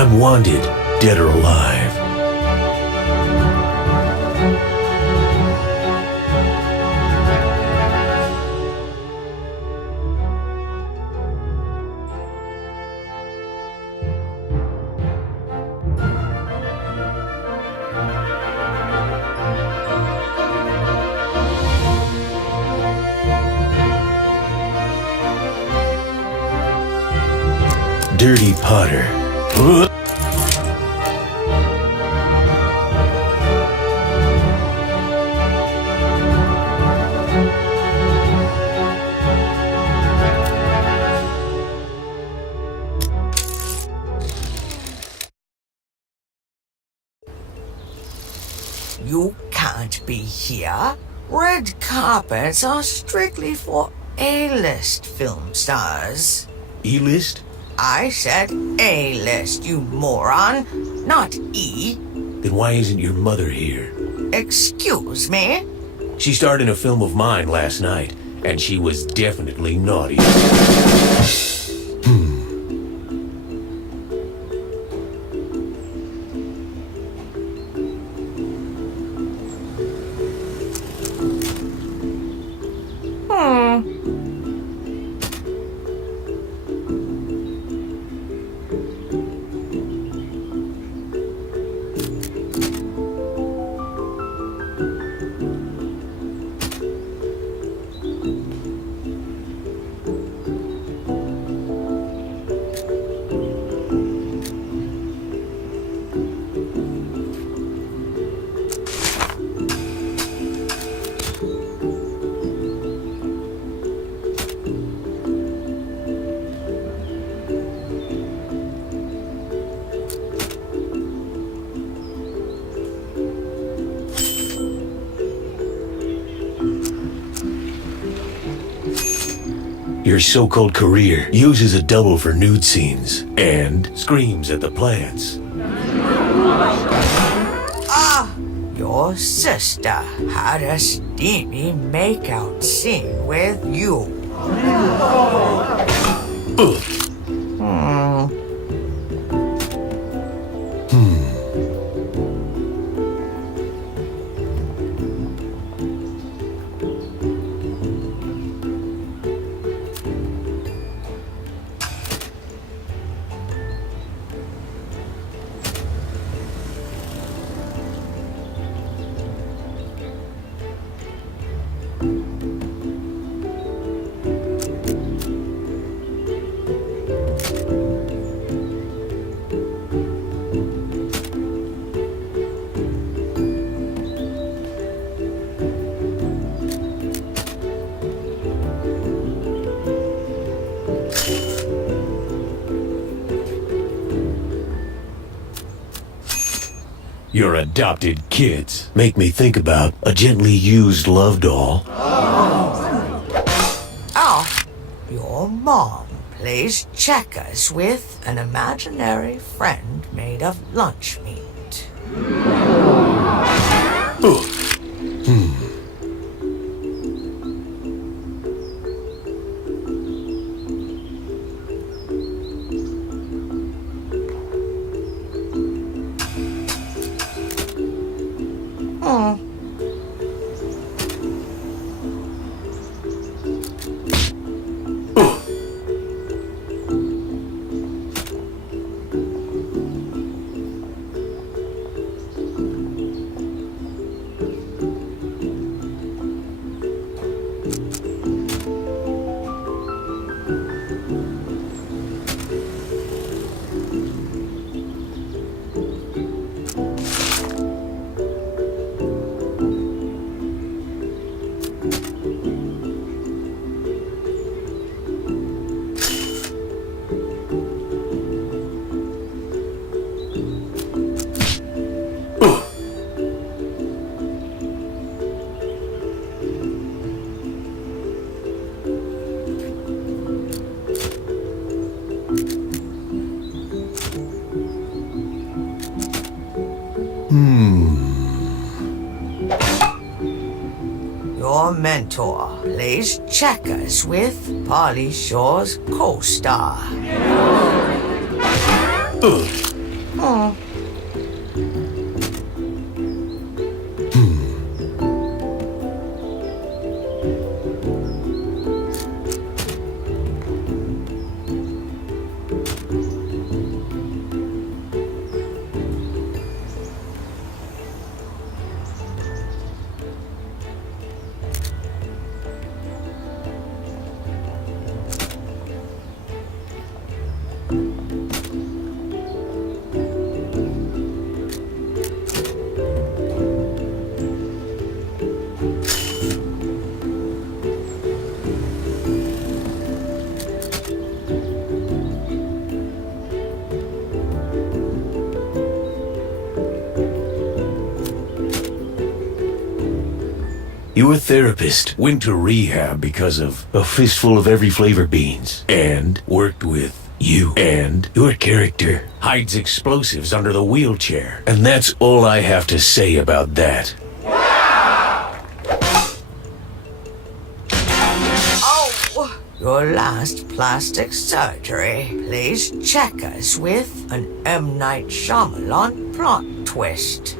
I'm wanted, dead or alive. Dirty Potter. You can't be here. Red carpets are strictly for A-list film stars. E-list? I said A-list, you moron, not E. Then why isn't your mother here? Excuse me? She starred in a film of mine last night, and she was definitely naughty. Your so-called career uses a double for nude scenes and screams at the plants. Your sister had a steamy makeout scene with you. Your adopted kids make me think about a gently used love doll. Oh, your mom plays checkers with an imaginary friend made of lunch meat. Your mentor plays checkers with Pauly Shore's co-star. Hmm. Your therapist went to rehab because of a fistful of every flavor beans and worked with you. And your character hides explosives under the wheelchair. And that's all I have to say about that. Oh! Your last plastic surgery. Please check us with an M. Night Shyamalan plot twist.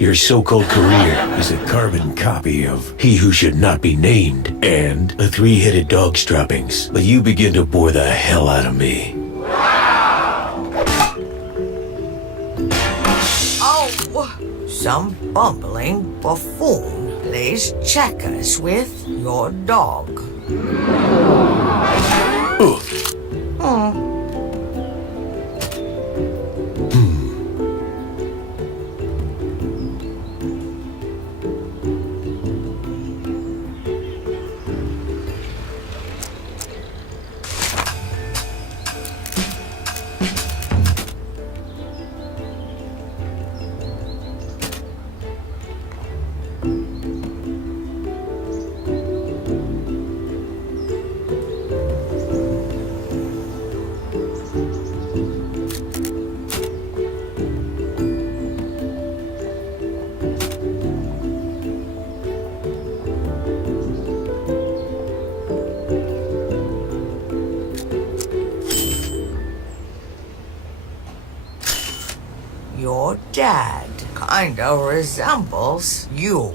Your so-called career is a carbon copy of He Who Should Not Be Named and a three-headed dog's droppings. But you begin to bore the hell out of me. Oh! Some bumbling buffoon. Please check us with your dog. Your dad kinda resembles you.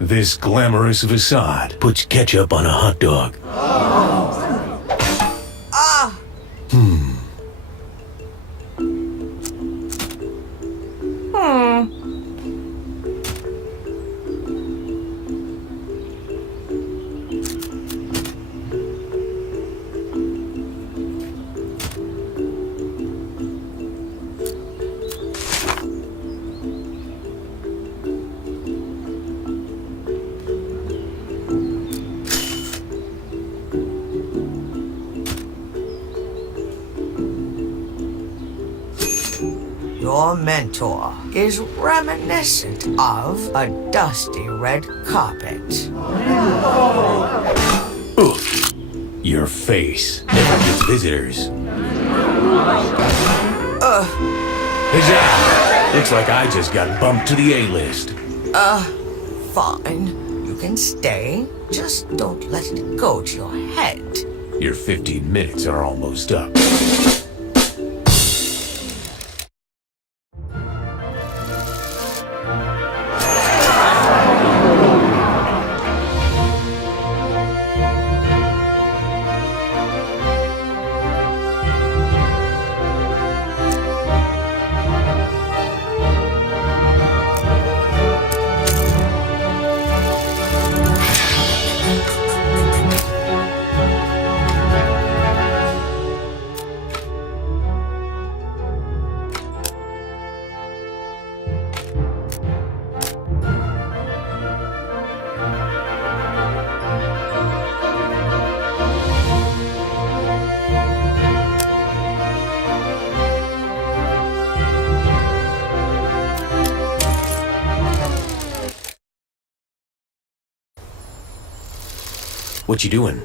This glamorous facade puts ketchup on a hot dog. Your mentor is reminiscent of a dusty red carpet. Your face never gets visitors. Huzzah! Looks like I just got bumped to the A-list. Fine. You can stay. Just don't let it go to your head. Your 15 minutes are almost up. What you doing?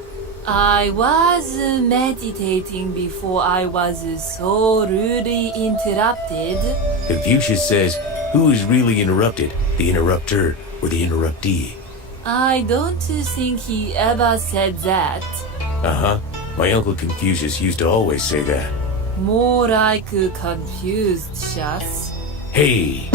I was meditating before I was so rudely interrupted. Confucius says, who is really interrupted? The interrupter or the interruptee? I don't think he ever said that. Uh-huh. My Uncle Confucius used to always say that. More like confused, Shas. Hey!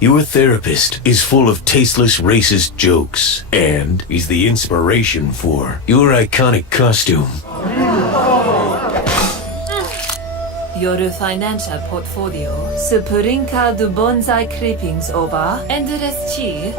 Your therapist is full of tasteless racist jokes, and is the inspiration for your iconic costume. Your financial portfolio, sprinkled bonsai clippings over endless cheer.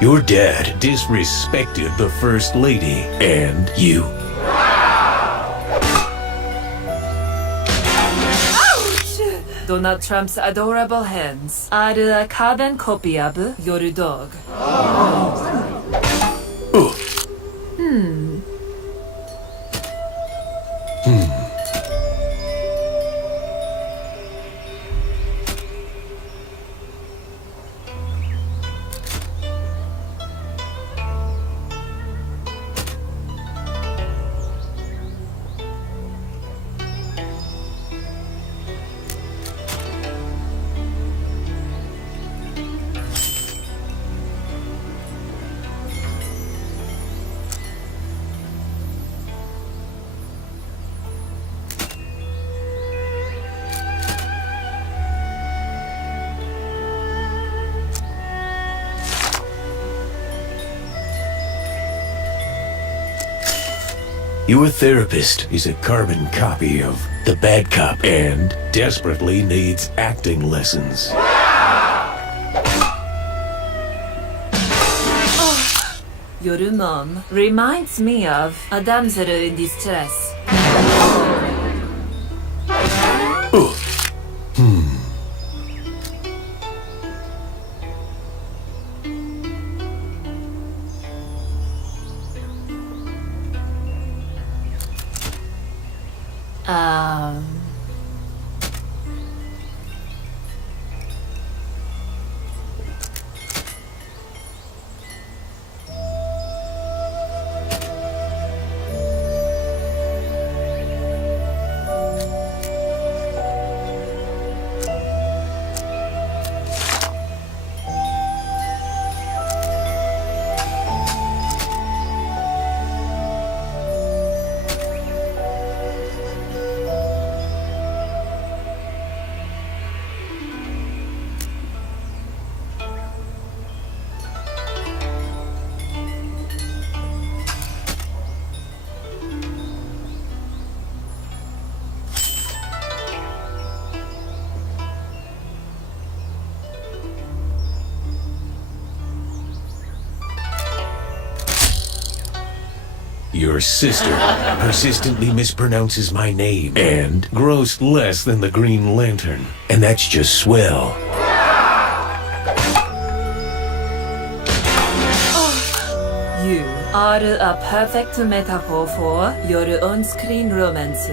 Your dad disrespected the First Lady, and you. Donald Trump's adorable hands are a carbon copy of your dog. Your therapist is a carbon copy of the bad cop and desperately needs acting lessons. Your mom reminds me of a damsel in distress. Your sister persistently mispronounces my name and grows less than the Green Lantern. And that's just swell. You are a perfect metaphor for your on-screen romance.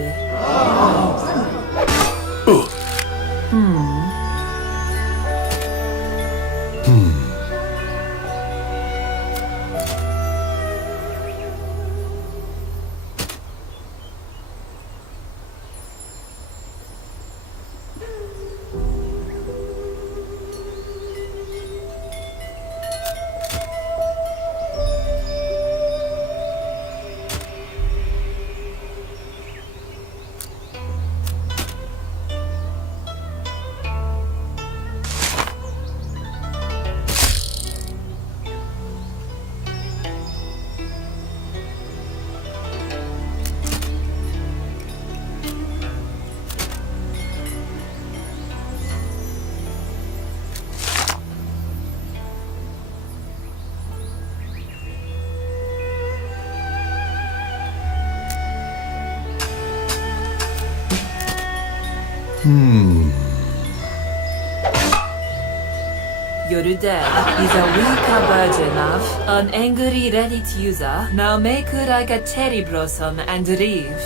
Your dad is a weaker version of an angry Reddit user. Now make like a cherry blossom and leave.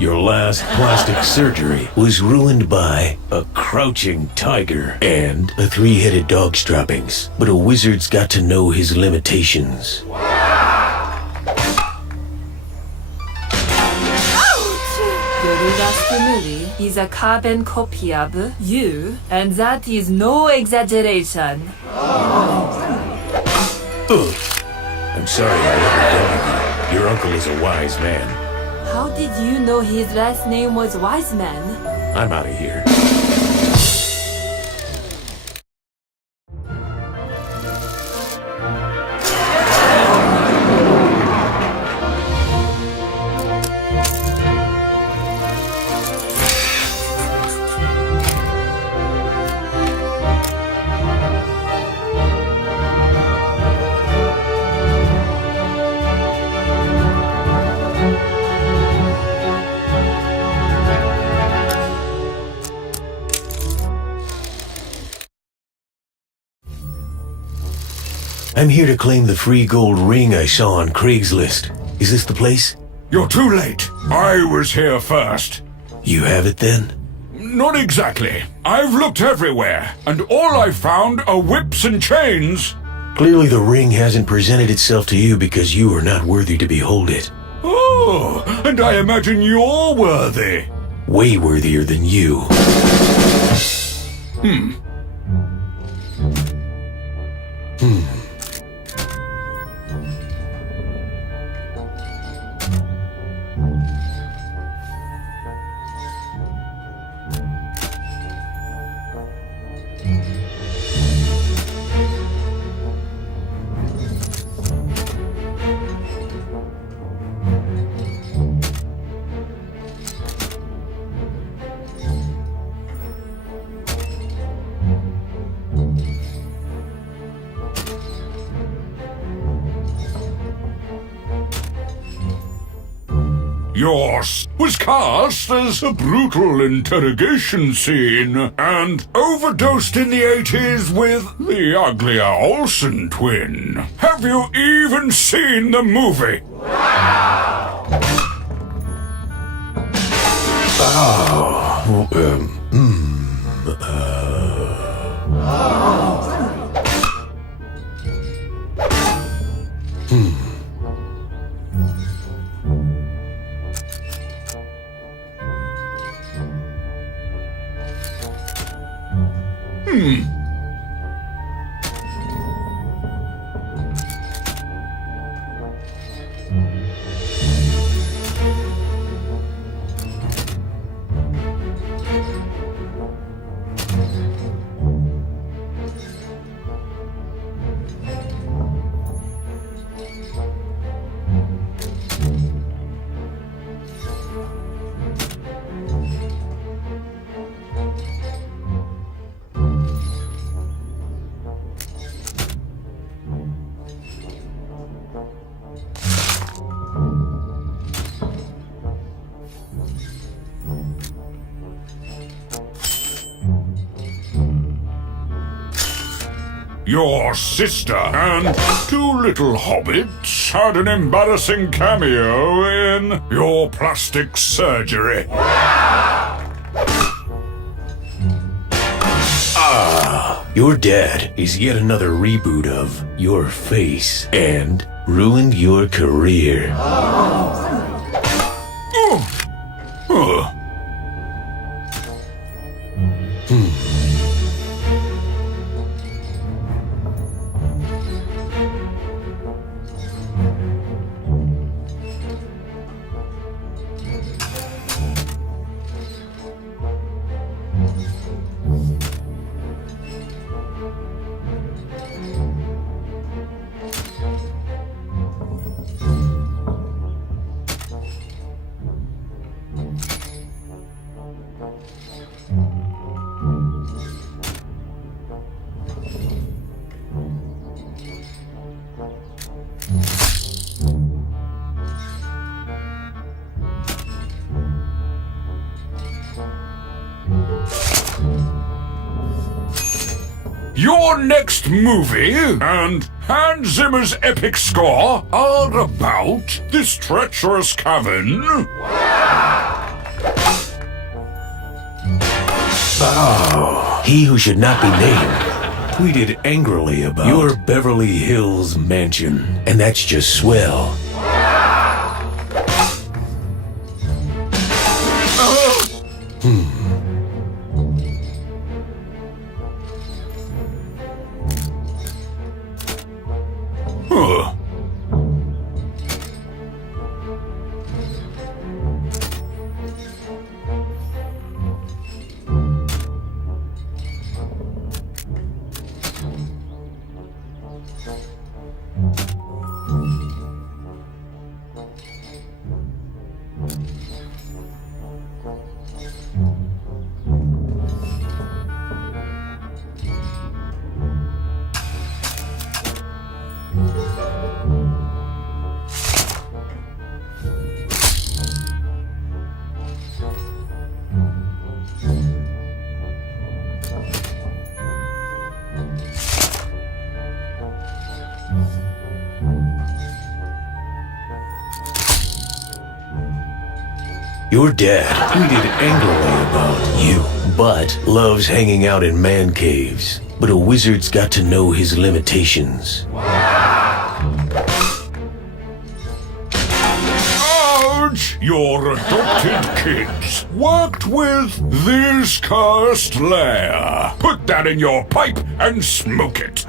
Your last plastic surgery was ruined by a crouching tiger and a three-headed dog's droppings. But a wizard's got to know his limitations. Your last movie is a carbon copy of you, and that is no exaggeration. I'm sorry I overdoubted you. Your uncle is a wise man. How did you know his last name was Wiseman? I'm out of here. I'm here to claim the free gold ring I saw on Craigslist. Is this the place? You're too late. I was here first. You have it then? Not exactly. I've looked everywhere, and all I've found are whips and chains. Clearly the ring hasn't presented itself to you because you are not worthy to behold it. Oh, and I imagine you're worthy. Way worthier than you. Yours was cast as a brutal interrogation scene and overdosed in the 80s with the uglier Olsen twin. Have you even seen the movie? Your sister and two little hobbits had an embarrassing cameo in your plastic surgery. Your dad is yet another reboot of Your Face and ruined your career. Your next movie and Hans Zimmer's epic score are about this treacherous cavern. He who should not be named tweeted angrily about your Beverly Hills mansion, and that's just swell. Your dad tweeted angrily about you, but loves hanging out in man caves. But a wizard's got to know his limitations. Ouch! Your adopted kids worked with this cursed lair. Put that in your pipe and smoke it.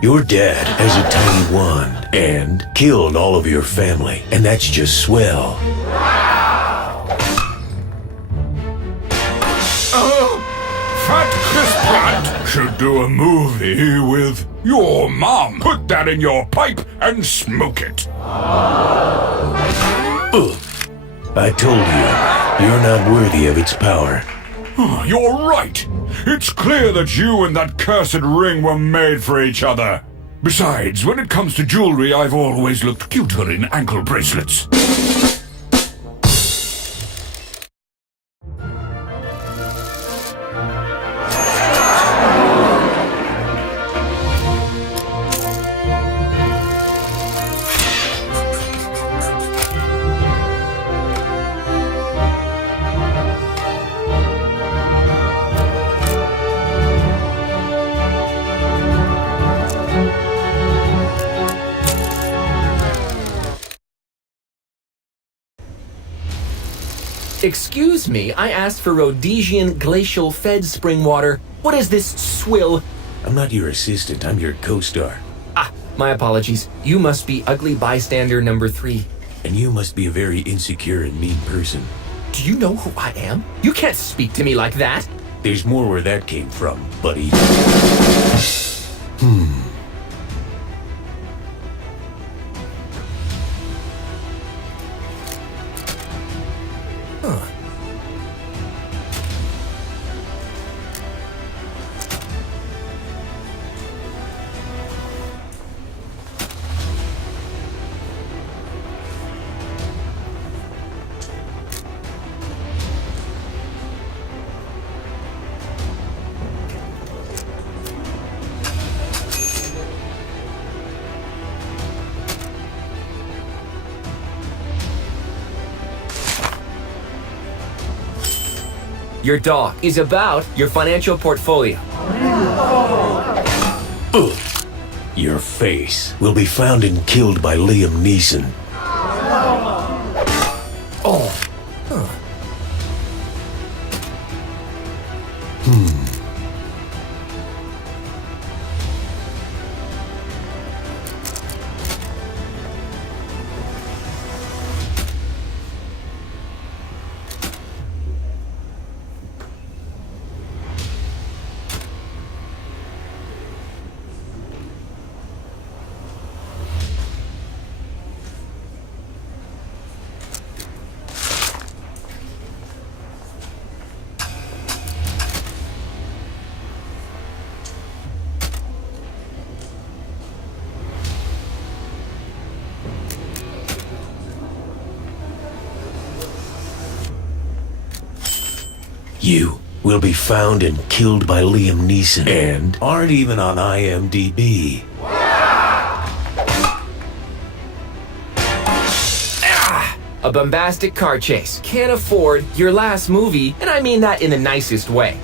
Your dad has a tiny wand and killed all of your family, and that's just swell. Fat Chris Pratt should do a movie with your mom. Put that in your pipe and smoke it. I told you, you're not worthy of its power. You're right. It's clear that you and that cursed ring were made for each other. Besides, when it comes to jewelry, I've always looked cuter in ankle bracelets. Excuse me, I asked for Rhodesian glacial fed spring water. What is this swill? I'm not your assistant, I'm your co-star. Ah, my apologies. You must be ugly bystander number 3. And you must be a very insecure and mean person. Do you know who I am? You can't speak to me like that. There's more where that came from, buddy. Your dog is about your financial portfolio. Your face will be found and killed by Liam Neeson. Oh. You will be found and killed by Liam Neeson and aren't even on IMDb. A bombastic car chase. Can't afford your last movie, and I mean that in the nicest way.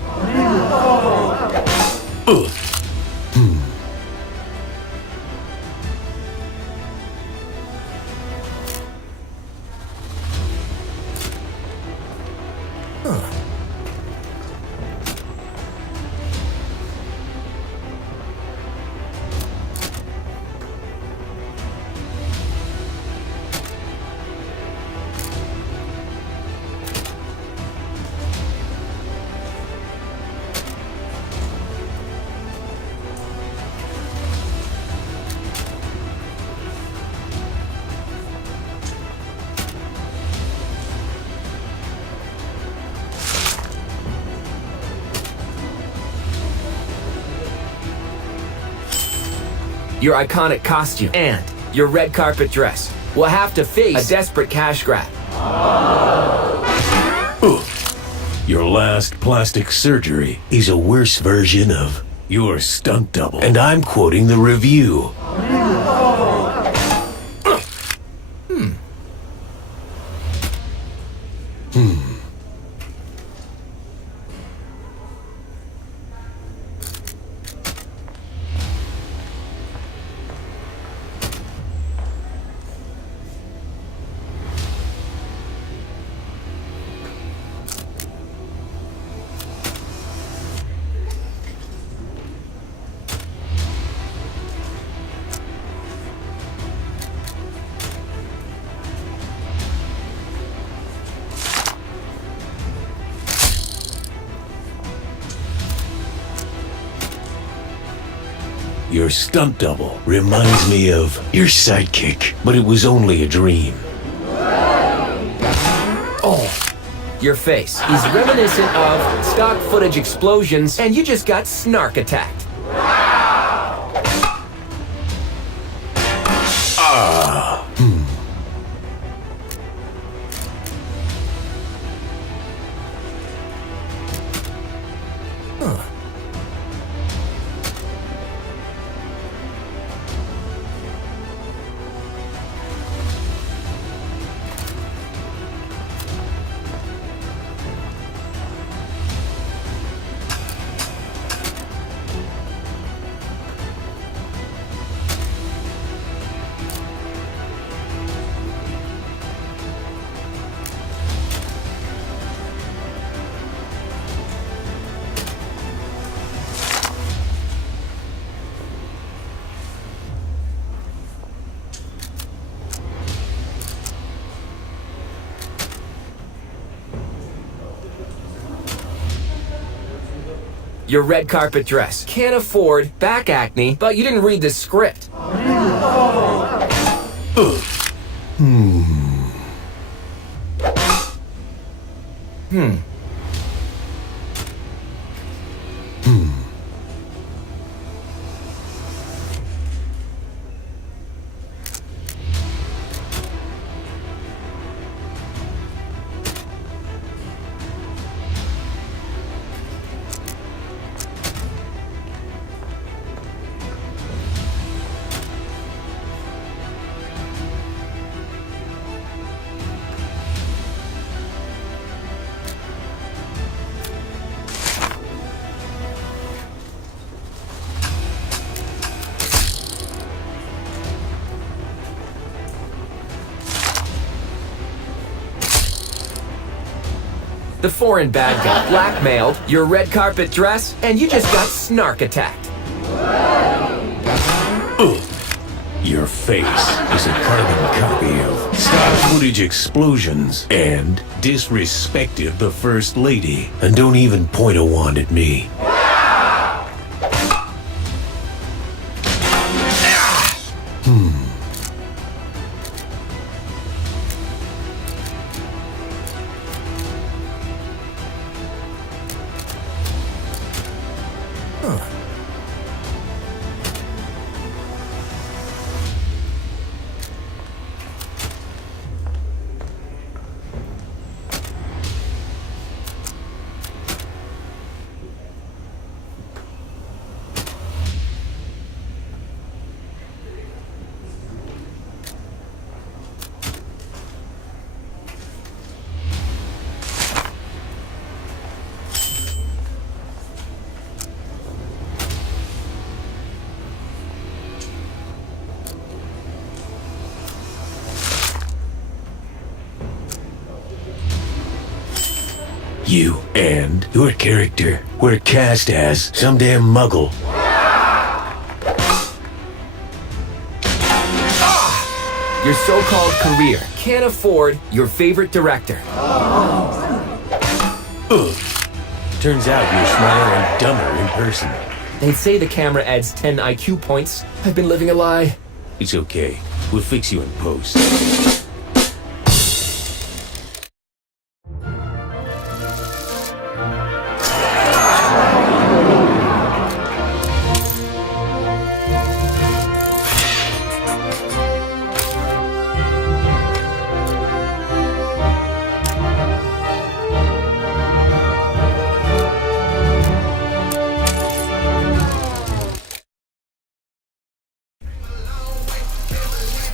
Your iconic costume and your red carpet dress will have to face a desperate cash grab. Your last plastic surgery is a worse version of your stunt double. And I'm quoting the review. Your stunt double reminds me of your sidekick, but it was only a dream. Oh, your face is reminiscent of stock footage explosions, and you just got snark attacked. Your red carpet dress. Can't afford back acne, but you didn't read the script. The foreign bad guy blackmailed your red carpet dress, and you just got snark attacked. Your face is a carbon copy of stock footage explosions and disrespected the First Lady. And don't even point a wand at me. You and your character were cast as some damn muggle. Your so-called career can't afford your favorite director. Turns out you're smarter and dumber in person. They'd say the camera adds 10 IQ points. I've been living a lie. It's okay. We'll fix you in post.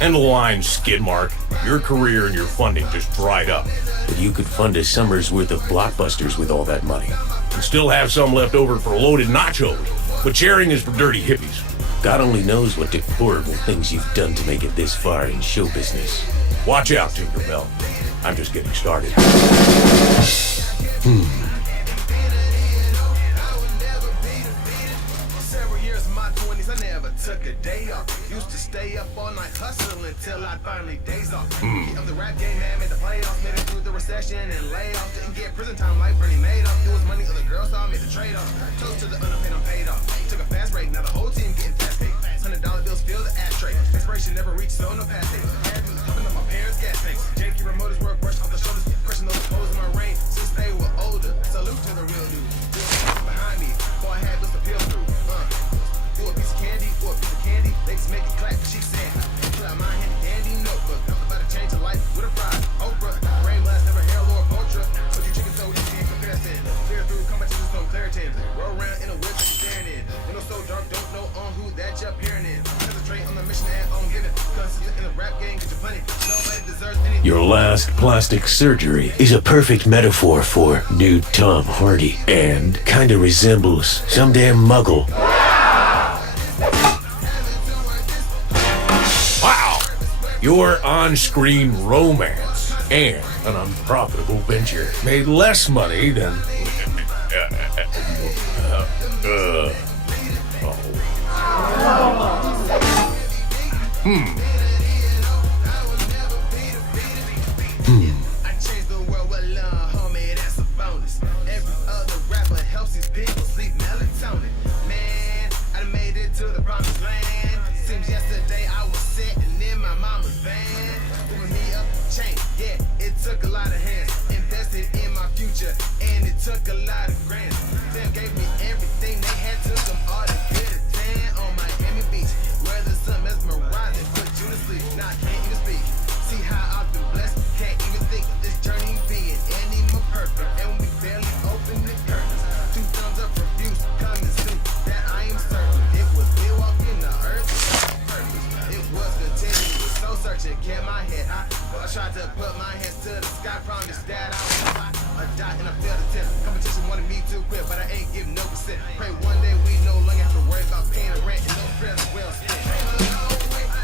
End the line, Skidmark. Your career and your funding just dried up. But you could fund a summer's worth of blockbusters with all that money. And still have some left over for loaded nachos. But sharing is for dirty hippies. God only knows what deplorable things you've done to make it this far in show business. Watch out, Tinkerbell. I'm just getting started. Several years of my 20s, I never took a day off. Used to stay up all night hustling till I finally days off. Rookie of the rap game, man, made the playoffs, made it through the recession and layoff. Didn't get prison time like Bernie Madoff. It was money other girls saw, made the trade off. Toast to the underpaid, I'm paid off. Took a fast break, now the whole team getting fast paid. $100 bills fill the ashtray. Expiration never reached, so no past date. Had to coming up my parents' gas tanks. Jakey Motors work, brush off the shoulders, crushing those holes in my rain. Since they were older, salute to the real dude. Behind me, boy, I had this to peel through. Do a piece of candy, or a piece of candy. They just make it clap, she said. Pull out my handy dandy notebook. I'm about to change your life with a prize. Oprah, rain blast, never hair, Lord Ultra. But you chicken so easy in comparison. Clear through competitions from Claritin. Roll around in a whip that you're staring in. Window so dark, don't know on who that you're peering in. Concentrate on the mission and on giving. Cause you're in the rap game, get your money. Nobody deserves anything. Your last plastic surgery is a perfect metaphor for new Tom Hardy and kinda resembles some damn muggle. Wow! Your on-screen romance and an unprofitable venture made less money than... I changed the world with love, homie, that's a bonus. Every other rapper helps these people sleep melatonin. Man, I done made it to the promised land. Seems yesterday I was sitting in my mama's van. Moving me up the chain, yeah, it took a lot of hands. Invested in my future, and it took a lot of grants. Them gave me everything they had, took them all to get a tan on Miami Beach. Where the sun mesmerizing, put you to sleep, now I can't even speak. See how I've been blessed, can't even think of this journey being any more perfect. And we barely opened the curtains. 2 thumbs up reviews coming soon, that I am certain. It was me walking the earth without purpose. It was continuous, so searching, kept my head high. I tried to put my hands to the sky, promised that I would fly. I died and I failed to attempt. Competition wanted me to quit, but I ain't giving no consent. Pray one day we no longer have to worry about paying the rent and no prayers well spent.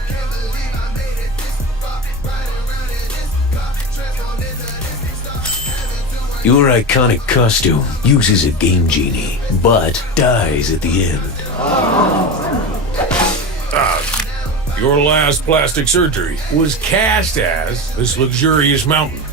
Can't believe I made it this far. Riding around in this car, transformed into this star. Your iconic costume uses a game genie, but dies at the end. Your last plastic surgery was cast as this luxurious mountain.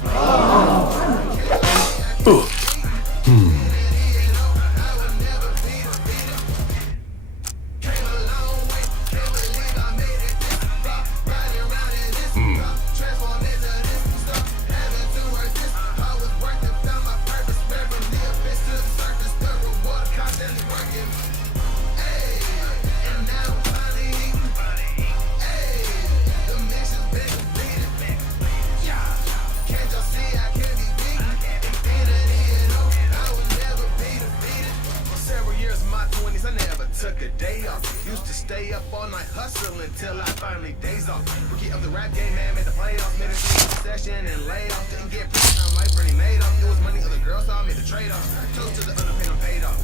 Several years of my 20s, I never took a day off. Used to stay up all night hustling till I finally days off. Rookie of the rap game, man, made the playoffs, made it through the recession and layoff. Didn't get prison time like Bernie Madoff. It was money other girls saw, made the trade off. Toast to the underpaid, I'm paid off.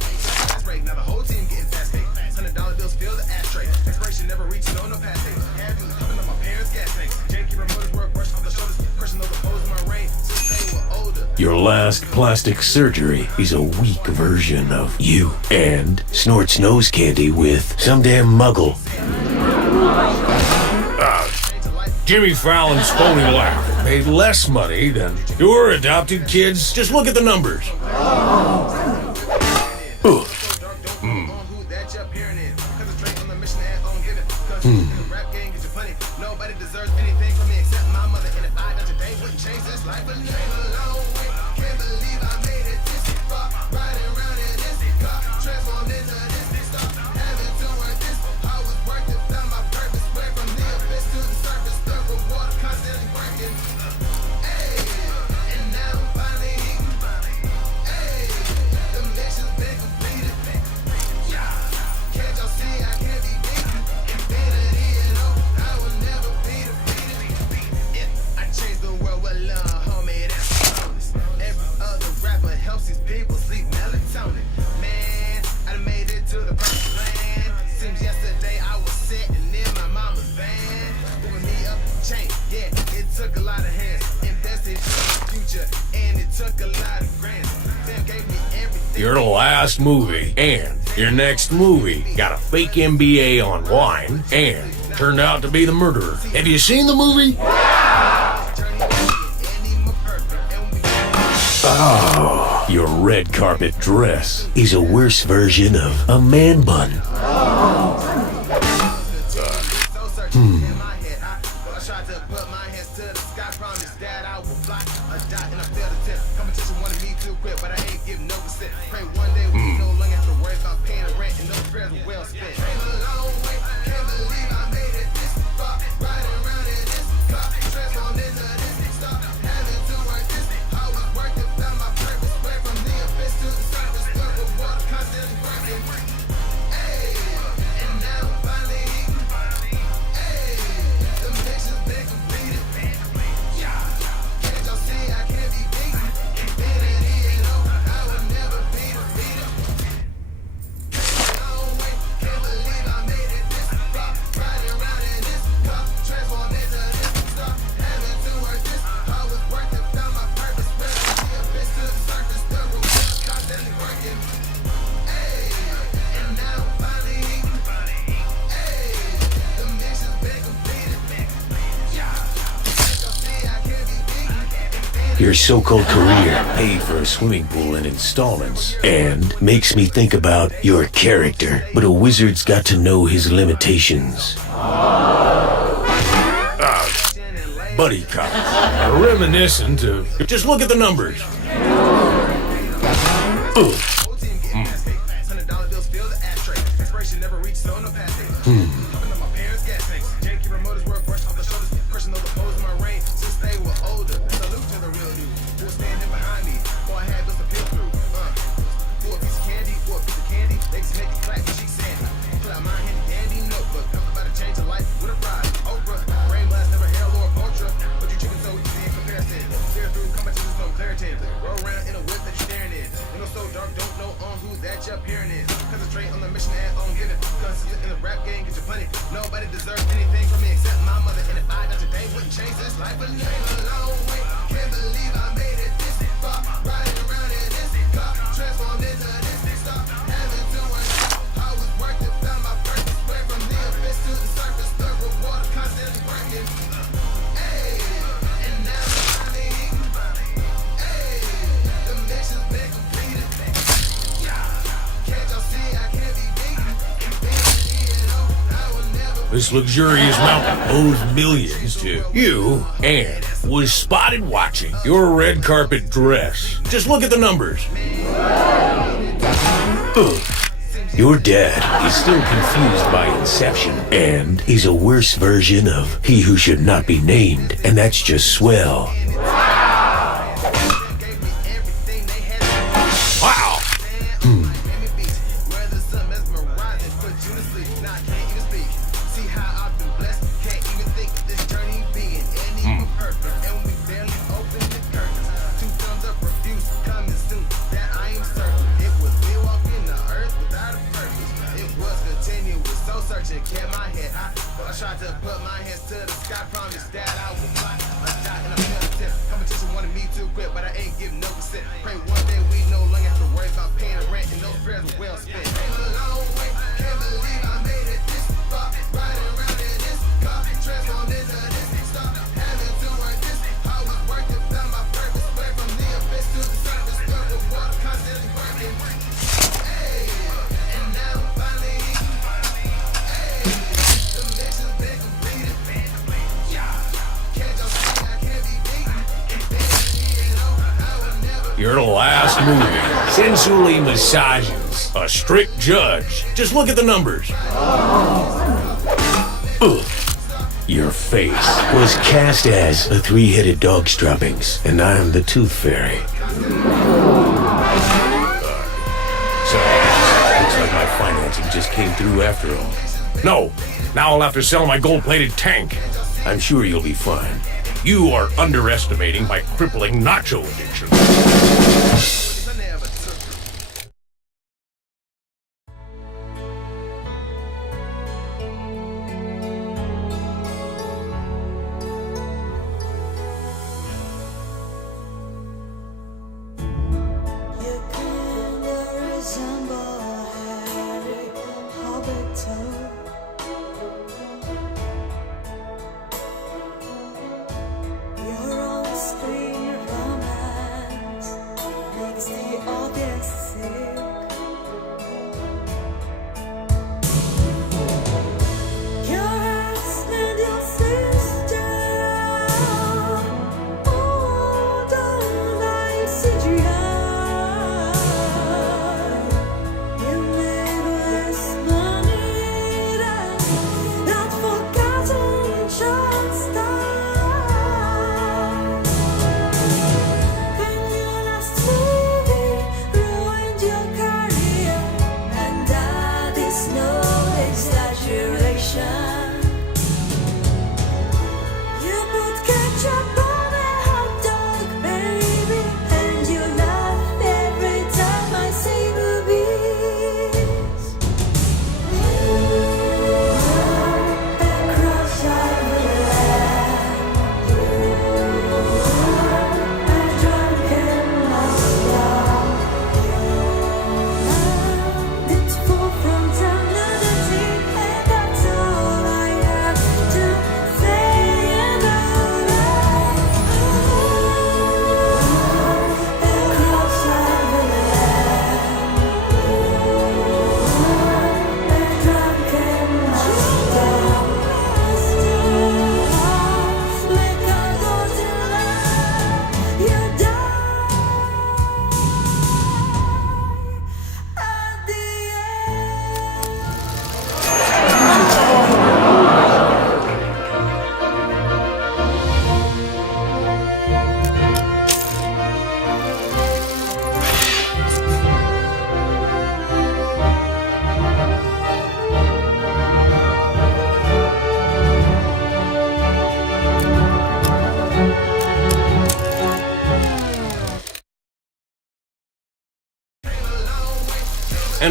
Fast break, now the whole team getting fast paid. $100 bills fill the ashtray. Expiration never reached, so no past date. Had to coming up my parents' gas tanks. Jakey Motors work, brush off the shoulders, crushing those holes in my rain. Since they were older. Your last plastic surgery is a weak version of you and snorts nose candy with some damn muggle. Jimmy Fallon's phony laugh made less money than your adopted kids. Just look at the numbers. Nobody deserves anything from me except my mother. And if I got today, wouldn't change this life. But came a long way. Can't believe I made it this far. Riding around in this car, transformed into this star. Having to work this, I was working, found my purpose. Went from the abyss to the surface, the reward constantly working. Hey, and now I'm finally eating. Hey, the mission's been completed. Can't y'all see I can't be beaten? Infinity and hope, I will never be defeated. I changed the world with love, homie, that's a bonus. Every other rapper helps these people sleep melatonin. Man, I done made it to the promised land. Seems yesterday I was sitting in my mama's van. Moving me up the chain, yeah, it took a lot of hands. Invested in my future, and it took a lot of grants. Them gave me everything. Your last movie and your next movie got a fake MBA on wine and turned out to be the murderer. Have you seen the movie? Oh, your red carpet dress is a worse version of a man bun. Your so-called career paid for a swimming pool in installments and makes me think about your character. But a wizard's got to know his limitations. Buddy cop. Reminiscent of... Just look at the numbers. This luxurious mountain owes millions to you and was spotted watching your red carpet dress. Just look at the numbers. Your dad is still confused by Inception and is a worse version of He Who Should Not Be Named, and that's just swell. Your last movie sensually massages a strict judge. Just look at the numbers. Your face was cast as a three-headed dog's droppings, and I'm the tooth fairy. Sorry, looks like my financing just came through after all. No, now I'll have to sell my gold-plated tank. I'm sure you'll be fine. You are underestimating my crippling nacho addiction.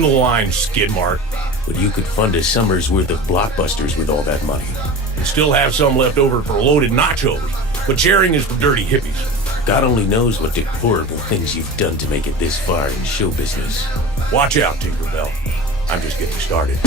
mind the line, skid mark. But you could fund a summer's worth of blockbusters with all that money. And still have some left over for loaded nachos. But sharing is for dirty hippies. God only knows what deplorable things you've done to make it this far in show business. Watch out, Tinkerbell. I'm just getting started.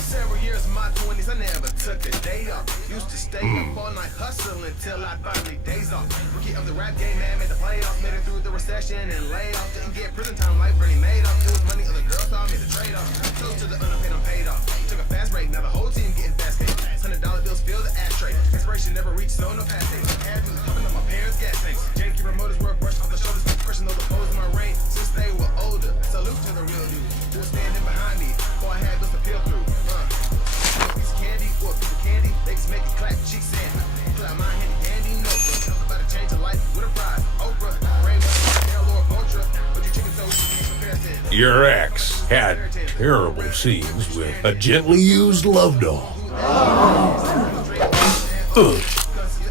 Several years of my 20s, I never took a day off. Used to stay up all night hustling until I finally days off. Rookie of the rap game, man, made the playoffs. Made it through the recession and layoff. Didn't get prison time like Bernie Madoff. It was money other girls saw me the trade-off. Close to the unpaid, I'm paid off. Took a fast break, now the whole team getting fast paid. $100 bills fill the ashtray. Inspiration never reached, so no past days. Had me coming up my parents' gas tanks. Janky promoters were brushed off the shoulders. Personal the pose in my reign since they were older. Salute to the real dude who was standing behind me. Boy, I had this to peel through. Piece of candy or a piece of candy, they just make it clap, cheek sand. Pull out my handy dandy notebook. Talk about a change of life with a prize. Oprah, rainbow, hell or vulture. But you chicken toes, you can't compare to. Your ex had terrible scenes with a gently used love doll.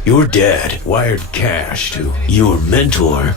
Your dad wired cash to your mentor.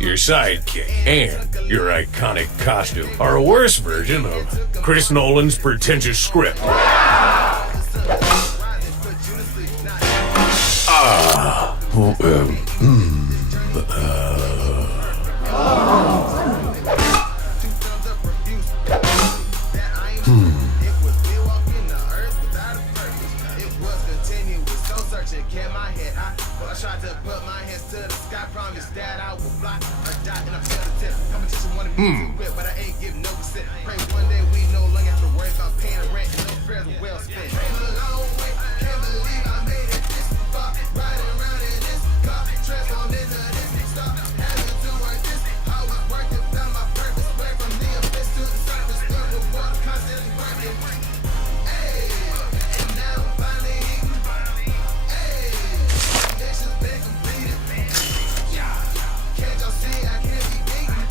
Your sidekick and your iconic costume are a worse version of Chris Nolan's pretentious script. But I ain't giving no percent. Pray one day we no longer have to worry about paying rent and no prayers are well spent. Came a long way, can't believe I made it this far. Riding around in this car, transformed into this star. Having to work this, I was working, found my purpose. Went from the abyss to the surface, filled with water, constantly working. Hey, and now I'm finally eating. Hey, mission's been completed. Can't y'all see I can't be beaten?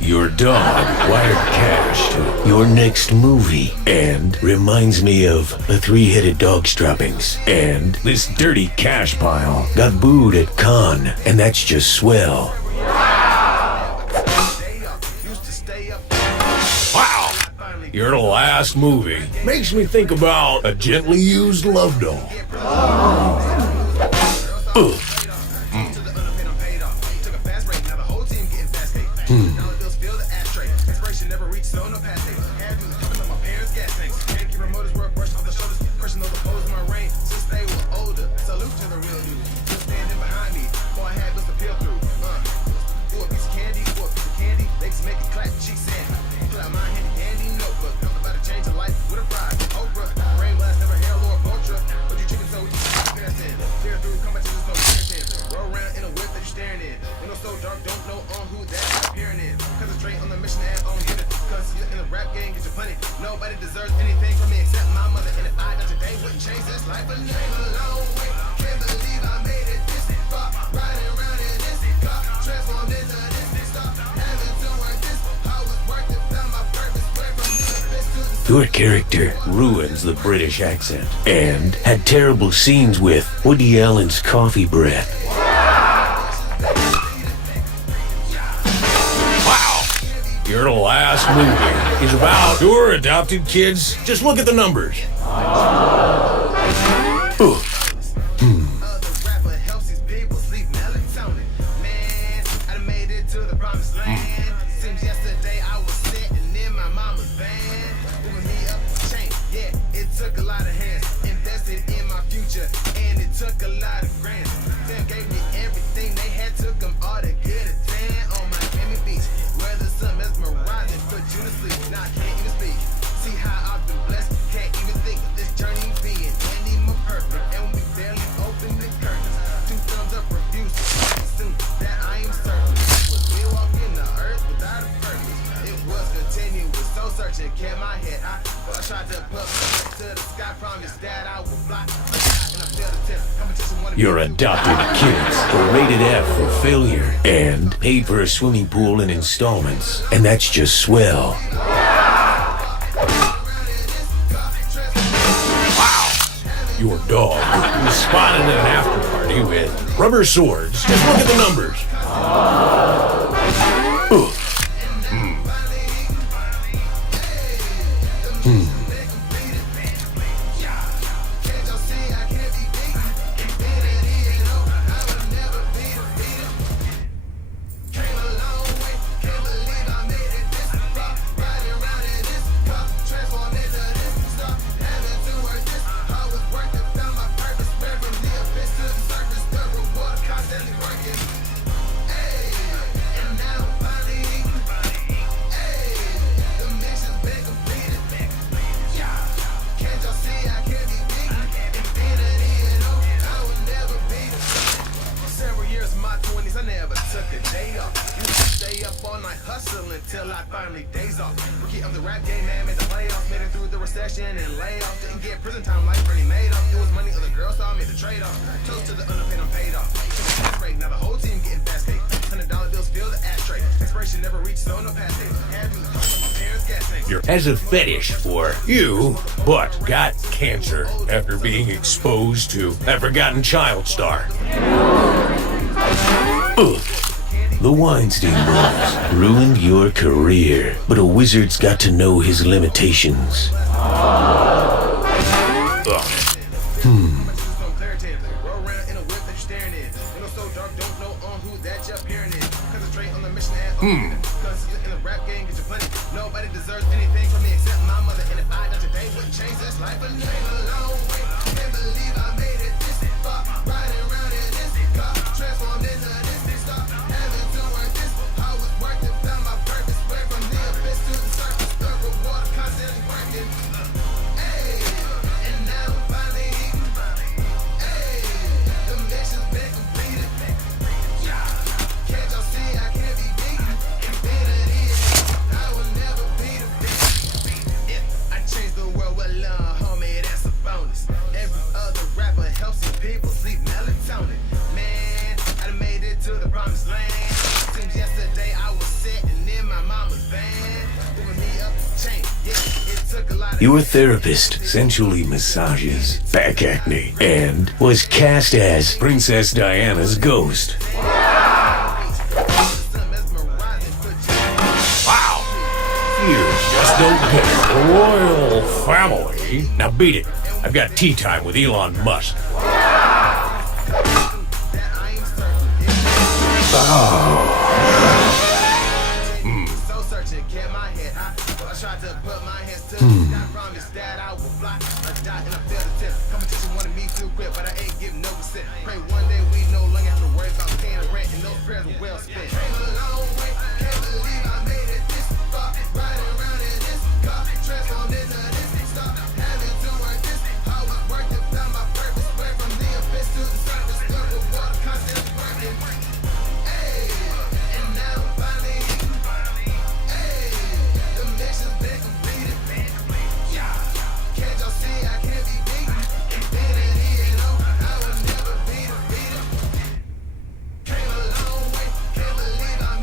Your dog wired cash to your next movie and reminds me of the three-headed dog's droppings. And this dirty cash pile got booed at Cannes, and that's just swell. Wow! Your last movie makes me think about a gently used love doll. Nobody deserves anything from me except my mother. And if I die today, wouldn't change this life. But came a long way. Can't believe I made it this far. Riding around in this car, transformed into this star. Having to work this, I was working, found my purpose. Went from the abyss to the Your character ruins the British accent and had terrible scenes with Woody Allen's coffee breath. Wow! Your last movie is about your adopted kids. Just look at the numbers. Other rapper helps his people sleep melatonin. Man, I done made it to the promised land. Seems yesterday I was sitting in my mama's van. Moving me up the chain. Yeah, it took a lot of hands. Invested in my future, and it took a lot of grants. Them gave me everything they had, took them all to get a tan on Miami Beach. Where the sun mesmerizing, put you to sleep. Now I can't even speak. See how I've been blessed, can't even think of this journey being any more perfect. And we barely open the curtains. 2 thumbs up reviews, soon that I am certain. Was we walking the earth without a purpose? It was continuous, so searching, kept my head high. But I tried to put my head to the sky, promised that I would fly. And I failed to test. Competition wanted me Your to- adopted kids were rated F for failure and paid for a swimming pool in installments. And that's just swell. Your dog was spotted at an after party with rubber swords. Just look at the numbers. Several years of my 20s, I never took a day off. Used to stay up all night hustling till I finally days off. Rookie of the rap game, man, made the playoffs. Made it through the recession and layoff. Didn't get prison time like Bernie Madoff. It was money other girls, so I made the trade off. Toast to the underpaid, I'm paid off. Now the whole team getting fast paid. $100 bills fill the ashtray. Expiration never reached, so no past date. Had to call my parents' gas tanks. Has a fetish for you, but got cancer after being exposed to that forgotten child star. The Weinstein Brothers ruined your career, but a wizard's got to know his limitations. Roll around in a whip that you're staring in. You know, so dark, don't know on who that you're peering in. Concentrate on the mission and Consistent in the rap game, get your plenty. Nobody deserves anything from me except my mother. And if I die today, wouldn't change this life. But came a long way. Can't believe I made it this far. Riding around in this car, transformed into this star. Having to work this, I was working, found my purpose. Went from the abyss to the surface. The reward constantly working. Hey, and now I'm finally eating. Hey, the mission's been completed. Can't y'all see I can't be beaten? Infinity, I will never be defeated. If I change the world with love, homie, that's a bonus. Every other rapper helps his people sleep melatonin. Man, I done made it to the promised land. Seems yesterday I was sitting in my mama's van. Moving me up the chain. Yeah, it took a lot of Your therapist sensually massages back acne and was cast as Princess Diana's ghost. Wow! You just don't get it. The royal family. Now beat it. I've got tea time with Elon Musk. So searching, kept my head high. But I tried to put my hands to the sky. Promised that I would fly. I died and I failed to test. Competition wanted me to quit, but I ain't giving no consent. Pray one day we no longer have to worry about paying rent, and those prayers were well spent. Came a long way, can't believe I made it this far. Riding around in this car, transformed into this star. Having to work this, I was working, found my purpose. Went from the abyss to the surface. The reward constantly working. Hey, and now I'm finally eating. Hey, the mission's been completed. Can't y'all see I can't be beaten? Infinity, I will never be defeated. Came a long way, can't believe I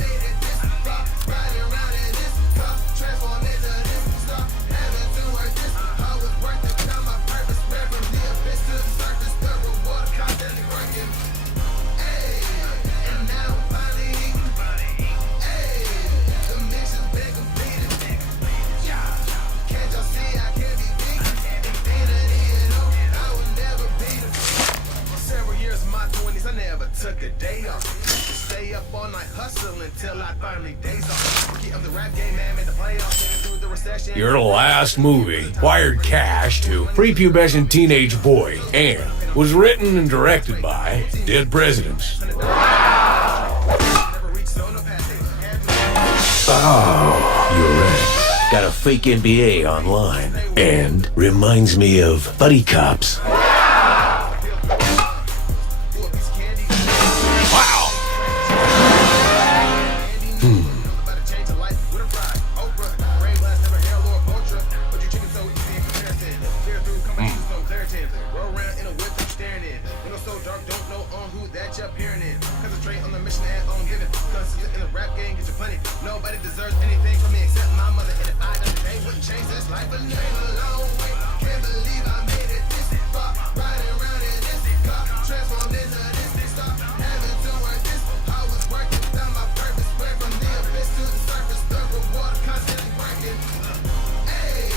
my 20s, I never took a day off. Stay up all night hustling until I finally days off. Key of the rap game, man, made the playoffs. Through the recession. Your last movie wired cash to prepubescent teenage boy and was written and directed by dead presidents. Oh, you're right. Got a fake NBA online and reminds me of buddy cops. Nobody deserves anything from me except my mother. And if I done today, wouldn't change this life. But came a long way. Can't believe I made it this far. Riding around in this car, transformed into this star. Having to work this, I was working without my purpose. Went from the abyss to the surface. The reward constantly working. Hey,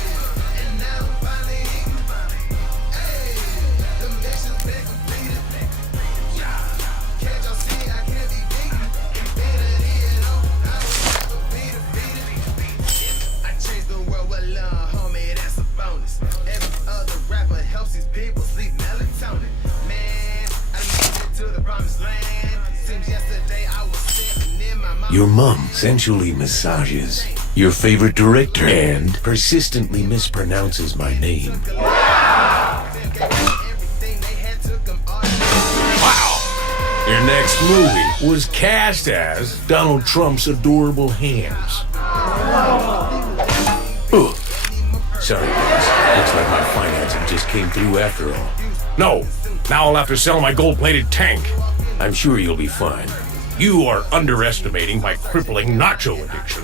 and now I'm finally eating. Hey, the mission's been completed. Can't y'all see I can't be beaten? Infinity and all. I changed the world with love, homie, that's a bonus. Every other rapper helps these people sleep melatonin. Man, I made it to the promised land. Seems yesterday I was sitting in my mom. Your mom sensually massages your favorite director and persistently mispronounces my name. Your next movie was cast as Donald Trump's adorable hands. Oh, sorry, guys. Looks like my financing just came through after all. No, now I'll have to sell my gold-plated tank. I'm sure you'll be fine. You are underestimating my crippling nacho addiction.